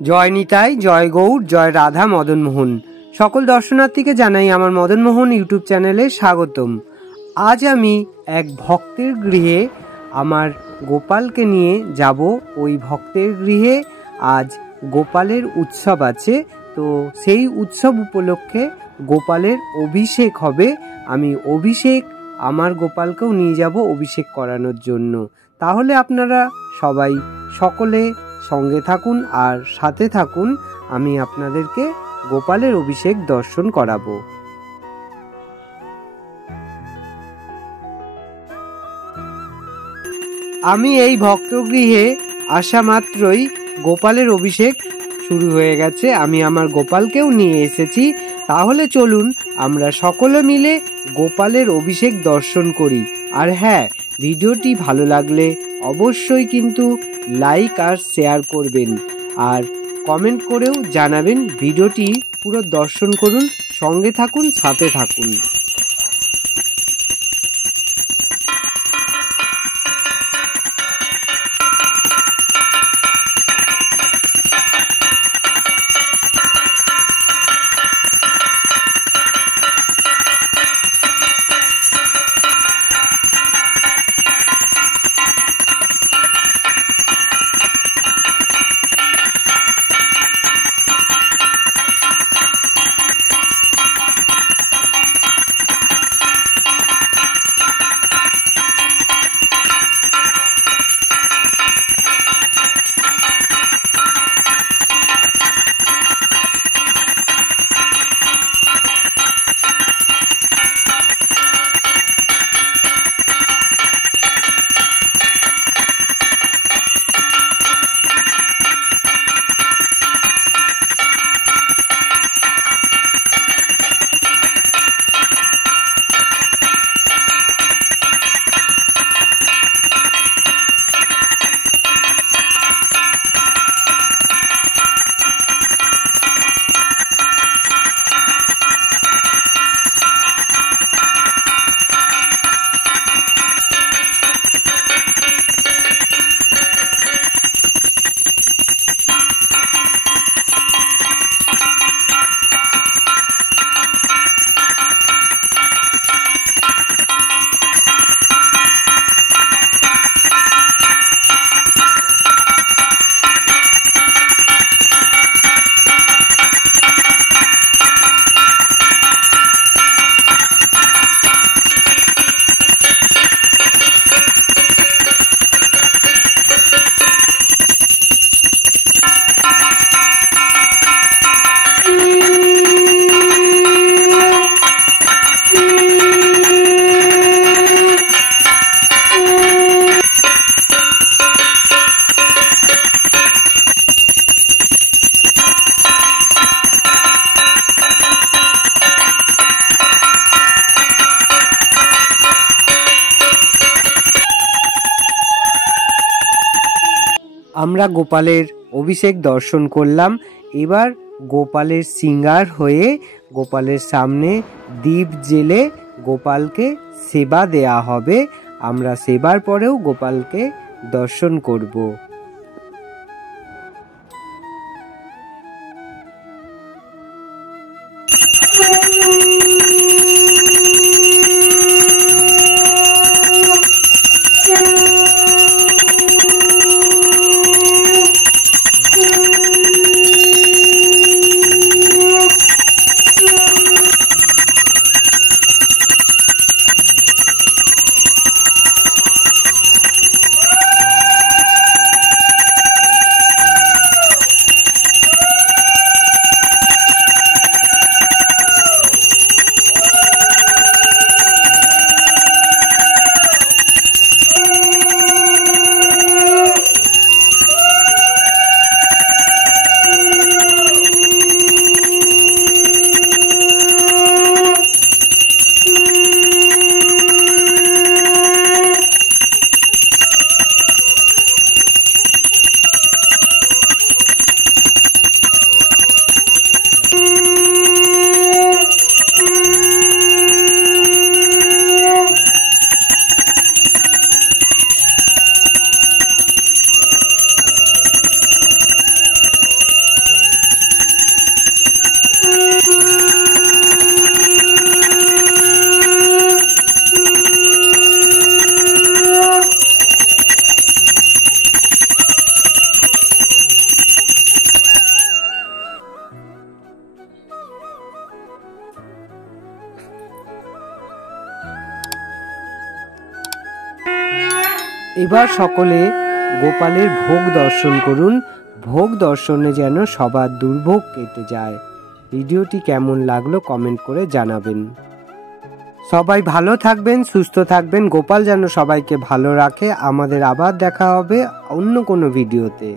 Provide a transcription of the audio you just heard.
জয় নিতাই, জয় গৌর, জয় রাধা মদনমোহন। সকল দর্শনার্থীকে জানাই আমার মদনমোহন ইউটিউব চ্যানেলে স্বাগতম। আজ আমি এক ভক্তের গৃহে আমার গোপালকে নিয়ে যাব। ওই ভক্তের গৃহে আজ গোপালের উৎসব আছে, তো সেই উৎসব উপলক্ষে গোপালের অভিষেক হবে। আমি আমার গোপালকেও নিয়ে যাব অভিষেক করানোর জন্য। তাহলে আপনারা সবাই সকলে সঙ্গে থাকুন আর সাথে থাকুন, আমি আপনাদেরকে গোপালের অভিষেক দর্শন করাবো। আমি এই ভক্তগৃহে আসা মাত্রই গোপালের অভিষেক শুরু হয়ে গেছে। আমি আমার গোপালকেও নিয়ে এসেছি। তাহলে চলুন আমরা সকলে মিলে গোপালের অভিষেক দর্শন করি। আর হ্যাঁ, ভিডিওটি ভালো লাগলে অবশ্যই কিন্তু লাইক আর শেয়ার করবেন, আর কমেন্ট করেও জানাবেন। ভিডিওটি পুরো দর্শন করুন, সঙ্গে থাকুন, সাথে থাকুন। আমরা গোপালের অভিষেক দর্শন করলাম। এবার গোপালের সিঙ্গার হয়ে গোপালের সামনে দীপ জেলে গোপালকে সেবা দেয়া হবে। আমরা সেবার পরেও গোপালকে দর্শন করব। এবার সকলে গোপালের ভোগ দর্শন করুন। ভোগ দর্শনে যেন সবার দুর্ভোগ কেটে যায়। ভিডিওটি কেমন লাগলো কমেন্ট করে জানাবেন। সবাই ভালো থাকবেন, সুস্থ থাকবেন। গোপাল যেন সবাইকে ভালো রাখে। আমাদের আবার দেখা হবে অন্য কোনো ভিডিওতে।